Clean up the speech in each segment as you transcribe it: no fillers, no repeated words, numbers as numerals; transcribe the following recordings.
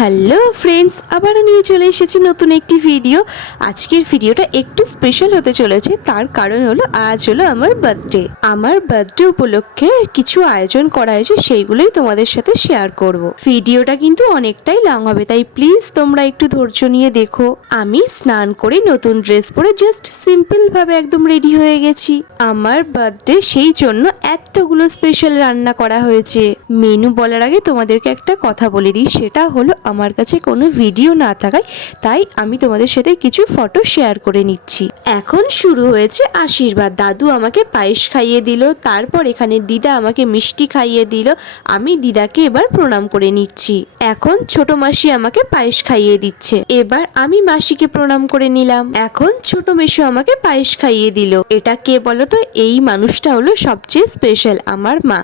Hello friends, আবারও নিয়ে চলে এসেছি নতুন একটি ভিডিও। আজকের ভিডিওটা একটু স্পেশাল হতে চলেছে, তার কারণ হলো আজ হলো আমার বার্থডে। আমার বার্থডে উপলক্ষে কিছু আয়োজন করা হয়েছে, সেইগুলোই তোমাদের সাথে শেয়ার করব। ভিডিওটা কিন্তু অনেকটাই লং হবে, তাই প্লিজ তোমরা একটু ধৈর্য নিয়ে দেখো। আমি স্নান করে নতুন ড্রেস পরে জাস্ট সিম্পল ভাবে একদম রেডি হয়ে গেছি। আমার বার্থডে, সেই জন্য এতগুলো স্পেশাল রান্না করা হয়েছে। মেনু বলার আগে তোমাদেরকে একটা কথা বলে দিই, সেটা হলো আমার কাছে কোনো ভিডিও না থাকায় তাই আমি তোমাদের সাথে কিছু ফটো শেয়ার করে নিচ্ছি। এখন শুরু হয়েছে আশীর্বাদ। দাদু আমাকে পায়েস খাইয়ে দিল, তারপর এখানে দিদা আমাকে মিষ্টি খাইয়ে দিল। আমি দিদাকে এবার প্রণাম করে নিচ্ছি। এখন ছোট মাসি আমাকে পায়েস খাইয়ে দিচ্ছে, এবার আমি মাসিকে প্রণাম করে নিলাম। এখন ছোট মেশো আমাকে পায়েস খাইয়ে দিল। এটা কে বলো তো? এই মানুষটা হলো সবচেয়ে স্পেশাল, আমার মা।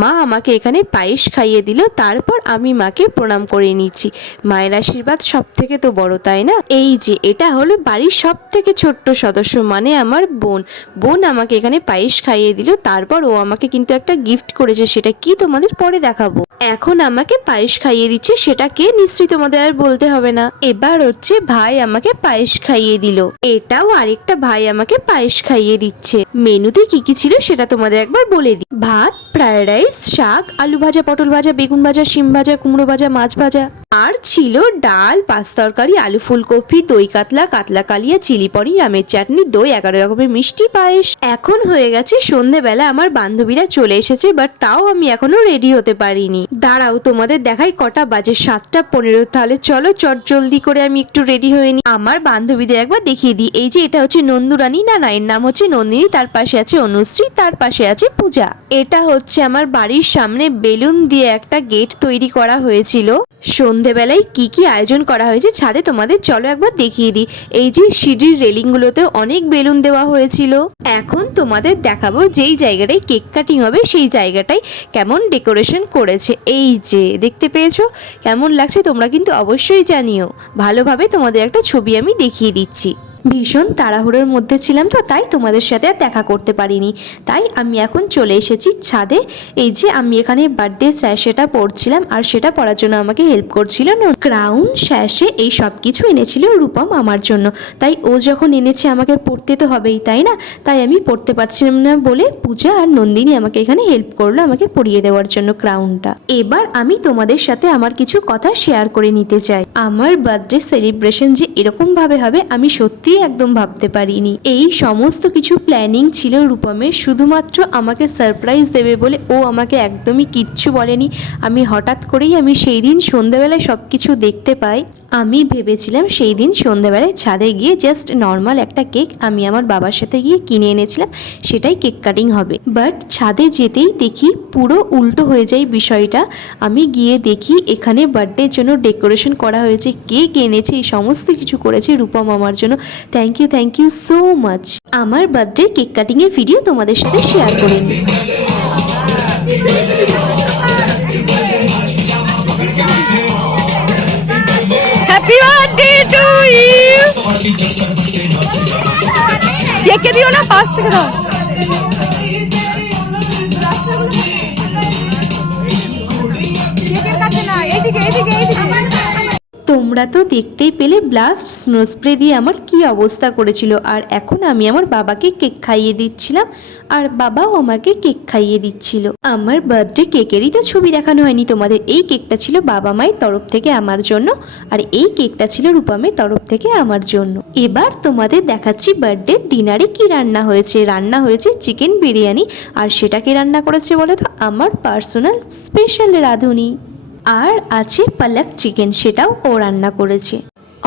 মা আমাকে এখানে পায়েস খাইয়ে দিল, তারপর আমি মাকে প্রণাম করে নিচ্ছি। মায়ের আশীর্বাদ সব থেকে তো বড়, তাই না? এই যে এটা হলো বাড়ির সব থেকে ছোট্ট সদস্য, মানে আমার বোন। বোন আমাকে এখানে পায়েস খাইয়ে দিল, তারপর ও আমাকে কিন্তু একটা গিফট করেছে, সেটা কি তোমাদের পরে দেখাবো। এখন আমাকে পায়েস খাইয়ে দিচ্ছে, সেটা কে নিশ্চয়ই তোমাদের আর বলতে হবে না। এবার হচ্ছে ভাই আমাকে পায়েস খাইয়ে দিল, এটাও আরেকটা ভাই আমাকে পায়েস খাইয়ে দিচ্ছে। মেনুতে কি কি ছিল সেটা তোমাদের একবার বলে দিই। ভাত, ফ্রাইড রাইস, শাক, আলু ভাজা, পটল ভাজা, বেগুন ভাজা, শিম ভাজা, কুমড়ো ভাজা, মাছ ভাজা, আর ছিল ডাল, পাঁচ তরকারি, আলু ফুলকপি, দই কাতলা, কাতলা কালিয়া, চিলি পনির, আমের চাটনি, দই, 11 রকমের মিষ্টি, পায়েস। এখন হয়ে গেছে সন্ধেবেলা, আমার বান্ধবীরা চলে এসেছে, বাট তাও আমি এখনো রেডি হতে পারিনি। দাঁড়াও তোমাদের দেখাই কটা বাজে, 7:15। তাহলে চলো চট জলদি করে আমি একটু রেডি হয়ে নি। আমার বান্ধবীদের একবার দেখিয়ে দিই। এই যে এটা হচ্ছে নন্দুরানী, না এর নাম হচ্ছে নন্দিনী, তার পাশে আছে অনুশ্রী, তার পাশে আছে পূজা। এটা হচ্ছে আমার বাড়ির সামনে বেলুন দিয়ে একটা গেট তৈরি করা হয়েছিল। সন্ধেবেলায় কি কি আয়োজন করা হয়েছে ছাদে তোমাদের চলো একবার দেখিয়ে দিই। এই যে সিঁড়ির রেলিং গুলোতে অনেক বেলুন দেওয়া হয়েছিল। এখন তোমাদের দেখাবো যেই জায়গাটায় কেক কাটিং হবে সেই জায়গাটায় কেমন ডেকোরেশন করেছে। এই যে দেখতে পেয়েছো, কেমন লাগছে তোমরা কিন্তু অবশ্যই জানিও। ভালোভাবে তোমাদের একটা ছবি আমি দেখিয়ে দিচ্ছি। ভীষণ তাড়াহুড়োর মধ্যে ছিলাম তো, তাই তোমাদের সাথে আর দেখা করতে পারিনি। তাই আমি এখন চলে এসেছি ছাদে। এই যে আমি এখানে বার্থডে স্যাশেটা পরছিলাম, আর সেটা পরার জন্য আমাকে হেল্প করছিল ক্রাউন, স্যাশে, এই সব কিছু এনেছিল রূপম আমার জন্য। তাই ও যখন এনেছে আমাকে পরতে তো হবেই, তাই না? তাই আমি পরতে পারছিলাম না বলে পূজা আর নন্দিনী আমাকে এখানে হেল্প করলো আমাকে পরিয়ে দেওয়ার জন্য ক্রাউনটা। এবার আমি তোমাদের সাথে আমার কিছু কথা শেয়ার করে নিতে চাই। আমার বার্থডে সেলিব্রেশন যে এরকম ভাবে হবে আমি সত্যি একদম ভাবতে পারিনি। এই সমস্ত কিছু প্ল্যানিং ছিল রূপমের, শুধুমাত্র আমাকে সারপ্রাইজ দেবে বলে ও আমাকে একদমই কিচ্ছু বলেনি। আমি হঠাৎ করেই সেই দিন সন্ধ্যাবেলায় সবকিছু দেখতে পাই। আমি ভেবেছিলাম সেই দিন সন্ধ্যাবেলায় ছাদে গিয়ে জাস্ট নর্মাল একটা কেক আমি আমার বাবার সাথে গিয়ে কিনে এনেছিলাম, সেটাই কেক কাটিং হবে। বাট ছাদে যেতেই দেখি পুরো উল্টো হয়ে যায় বিষয়টা। আমি গিয়ে দেখি এখানে বার্থডের জন্য ডেকোরেশন করা হয়েছে, কেক এনেছে, এই সমস্ত কিছু করেছে রূপম আমার জন্য। Thank you so much. আমার বার্থডে কেক কাটিং এর ভিডিও তোমাদের সাথে শেয়ার করে নিই। Happy birthday to you. ये के दियो ना, पास থেকে দাও। কেকের কাছে না, এইদিকে এইদিকে এইদিকে। তোমরা তো দেখতেই পেলে ব্লাস্ট স্নো স্প্রে দিয়ে আমার কি অবস্থা করেছিল। আর এখন আমি আমার বাবাকে কেক খাইয়ে দিচ্ছিলাম, আর বাবাও আমাকে কেক খাইয়ে দিচ্ছিল। আমার বার্থডে কেকেরই তো ছবি দেখানো হয়নি তোমাদের। এই কেকটা ছিল বাবা মায়ের তরফ থেকে আমার জন্য, আর এই কেকটা ছিল রূপমের তরফ থেকে আমার জন্য। এবার তোমাদের দেখাচ্ছি বার্থডে ডিনারে কি রান্না হয়েছে। রান্না হয়েছে চিকেন বিরিয়ানি, আর সেটাকে রান্না করেছে বলে তো আমার পার্সোনাল স্পেশাল রাঁধুনি। আর আছে পালক চিকেন, সেটাও ও রান্না করেছে।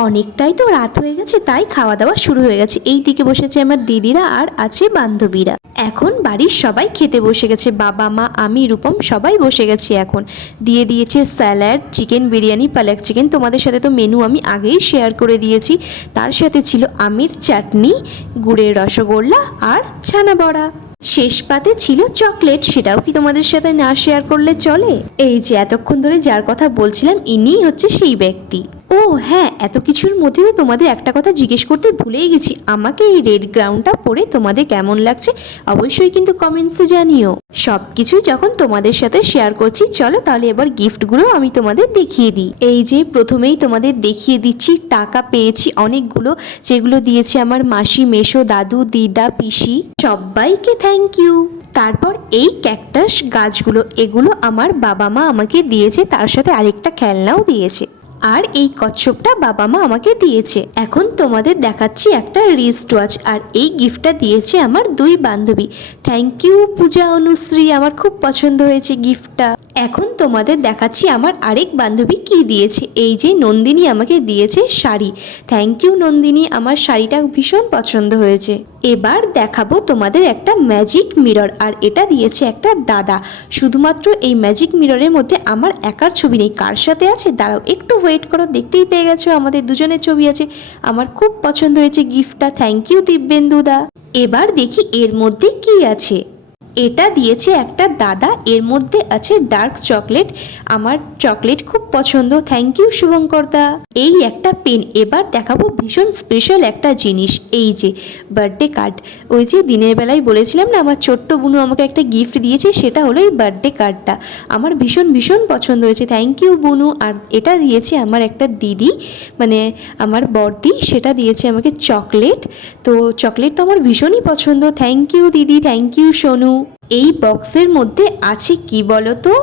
অনেকটাই তো রাত হয়ে গেছে, তাই খাওয়া দাওয়া শুরু হয়ে গেছে। এই দিকে বসেছে আমার দিদিরা, আর আছে বান্ধবীরা। এখন বাড়ির সবাই খেতে বসে গেছে, বাবা মা আমি রূপম সবাই বসে গেছি। এখন দিয়ে দিয়েছে স্যালাড, চিকেন বিরিয়ানি, পালক চিকেন। তোমাদের সাথে তো মেনু আমি আগেই শেয়ার করে দিয়েছি। তার সাথে ছিল আমের চাটনি, গুড়ের রসগোল্লা, আর ছানা বড়া। শেষ পাতে ছিল চকলেট, সেটাও কি তোমাদের সাথে না শেয়ার করলে চলে? এই যে এতক্ষণ ধরে যার কথা বলছিলাম ইনিই হচ্ছে সেই ব্যক্তি। ও হ্যাঁ, এত কিছুর মধ্যে তো তোমাদের একটা কথা জিজ্ঞেস করতে ভুলেই গেছি, আমাকে এই রেড গ্রাউন্ডটা পরে তোমাদের কেমন লাগছে অবশ্যই কিন্তু কমেন্টসে জানিও। সব কিছু যখন তোমাদের সাথে শেয়ার করছি, চলো তাহলে এবার গিফটগুলো আমি তোমাদের দেখিয়ে দিই। এই যে প্রথমেই তোমাদের দেখিয়ে দিচ্ছি, টাকা পেয়েছি অনেকগুলো, যেগুলো দিয়েছে আমার মাসি, মেসো, দাদু, দিদা, পিসি, সবাইকে থ্যাংক ইউ। তারপর এই ক্যাকটাস গাছগুলো, এগুলো আমার বাবা মা আমাকে দিয়েছে, তার সাথে আরেকটা খেলনাও দিয়েছে। আর এই কচ্ছপটা বাবা মা আমাকে দিয়েছে। এখন তোমাদের দেখাচ্ছি একটা রিস্ট ওয়াচ, আর এই গিফটটা দিয়েছে আমার দুই বান্ধবী। থ্যাংক ইউ পূজা, অনুশ্রী, আমার খুব পছন্দ হয়েছে গিফটটা। এখন তোমাদের দেখাচ্ছি আমার আরেক বান্ধবী কি দিয়েছে। এই যে নন্দিনী আমাকে দিয়েছে শাড়ি। থ্যাংক ইউ নন্দিনী, আমার শাড়িটা ভীষণ পছন্দ হয়েছে। এবার দেখাবো তোমাদের একটা ম্যাজিক মিরর, আর এটা দিয়েছে একটা দাদা। শুধুমাত্র এই ম্যাজিক মিররের মধ্যে আমার একার ছবি নেই, কার সাথে আছে দাঁড়াও একটু ওয়েট করো, দেখতেই পেয়ে গেছো আমাদের দুজনের ছবি আছে। আমার খুব পছন্দ হয়েছে গিফটটা, থ্যাংক ইউ দিব্যেন্দুদা। এবার দেখি এর মধ্যে কি আছে। এটা দিয়েছে একটা দাদা, এর মধ্যে আছে ডার্ক চকলেট, আমার চকলেট খুব পছন্দ, থ্যাংক ইউ শুভঙ্কর দা। এই একটা পেন। এবার দেখাবো ভীষণ স্পেশাল একটা জিনিস, এই যে বার্থডে কার্ড। ওই যে দিনের বেলায় বলেছিলাম না আমার ছোট্ট বুনু আমাকে একটা গিফট দিয়েছে, সেটা হলো এই বার্থডে কার্ডটা। আমার ভীষণ ভীষণ পছন্দ হয়েছে, থ্যাংক ইউ বুনু। আর এটা দিয়েছে আমার একটা দিদি, মানে আমার বড়দি, সেটা দিয়েছে আমাকে চকলেট। তো চকলেট তো আমার ভীষণই পছন্দ, থ্যাংক ইউ দিদি, থ্যাংক ইউ সোনু। এই বক্সের মধ্যে আছে কি বলো তো,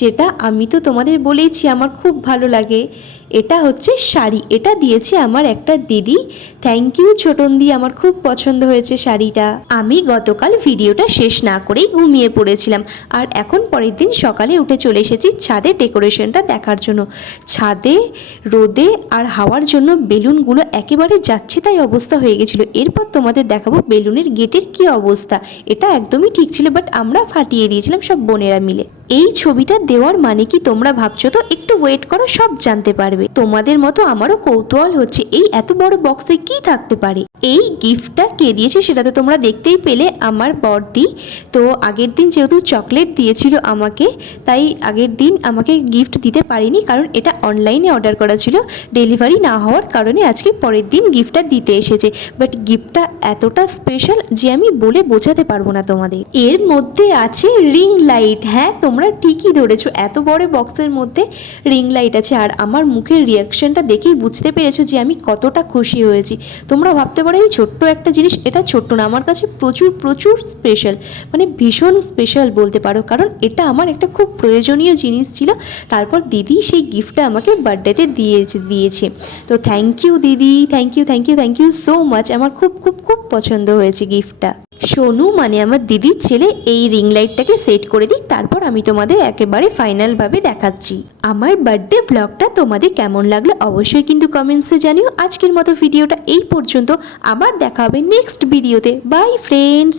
যেটা আমি তো তোমাদের বলেইছি আমার খুব ভালো লাগে, এটা হচ্ছে শাড়ি। এটা দিয়েছে আমার একটা দিদি, থ্যাংক ইউ ছোটনদি, আমার খুব পছন্দ হয়েছে শাড়িটা। আমি গতকাল ভিডিওটা শেষ না করেই ঘুমিয়ে পড়েছিলাম, আর এখন পরের দিন সকালে উঠে চলে এসেছি ছাদে ডেকোরেশনটা দেখার জন্য। ছাদে রোদে আর হাওয়ার জন্য বেলুনগুলো একেবারে যাচ্ছে তাই অবস্থা হয়ে গেছিলো। এরপর তোমাদের দেখাবো বেলুনের গেটের কি অবস্থা। এটা একদমই ঠিক ছিল, বাট আমরা ফাটিয়ে দিয়েছিলাম সব বোনেরা মিলে। এই ছবিটা দেওয়ার মানে কি তোমরা ভাবছো তো, একটু ওয়েট করো সব জানতে পারবে। তোমাদের মতো আমারও কৌতূহল হচ্ছে এই এত বড় বক্সে কি থাকতে পারে। এই গিফটটা কে দিয়েছে সেটা তো তোমরা দেখতেই পেলে, আমার বড়দি। তো আগের দিন যেহেতু চকলেট দিয়েছিল আমাকে, তাই আগের দিন আমাকে গিফট দিতে পারিনি, কারণ এটা অনলাইনে অর্ডার করা ছিল, ডেলিভারি না হওয়ার কারণে আজকে পরের দিন গিফটটা দিতে এসেছে। বাট গিফটটা এতটা স্পেশাল যে আমি বলে বোঝাতে পারবো না তোমাদের। এর মধ্যে আছে রিং লাইট। হ্যাঁ তোমরা ঠিকই ধরেছো, এত বড় বক্সের মধ্যে রিং লাইট আছে। আর আমার মুখের রিয়াকশনটা দেখেই বুঝতে পেরেছো যে আমি কতটা খুশি হয়েছি। তোমরা ভাবতে পারো এই ছোট্ট একটা জিনিস, এটা ছোট্ট না, আমার কাছে প্রচুর প্রচুর স্পেশাল, মানে ভীষণ স্পেশাল বলতে পারো, কারণ এটা আমার একটা খুব প্রয়োজনীয় জিনিস ছিল। তারপর দিদি সেই গিফটটা আমাকে বার্থডেতে দিয়েছে। তো থ্যাংক ইউ দিদি, thank you thank you thank you so much, আমার খুব খুব খুব পছন্দ হয়েছে গিফটটা। সোনু মানে আমার দিদির ছেলে এই রিং লাইটটাকে সেট করে দিই, তারপর আমি তোমাদের একেবারে ফাইনালভাবে দেখাচ্ছি। আমার বার্থডে ব্লগটা তোমাদের কেমন লাগলো অবশ্যই কিন্তু কমেন্টসে জানিও। আজকের মতো ভিডিওটা এই পর্যন্ত, আবার দেখা হবে নেক্সট ভিডিওতে। By friends.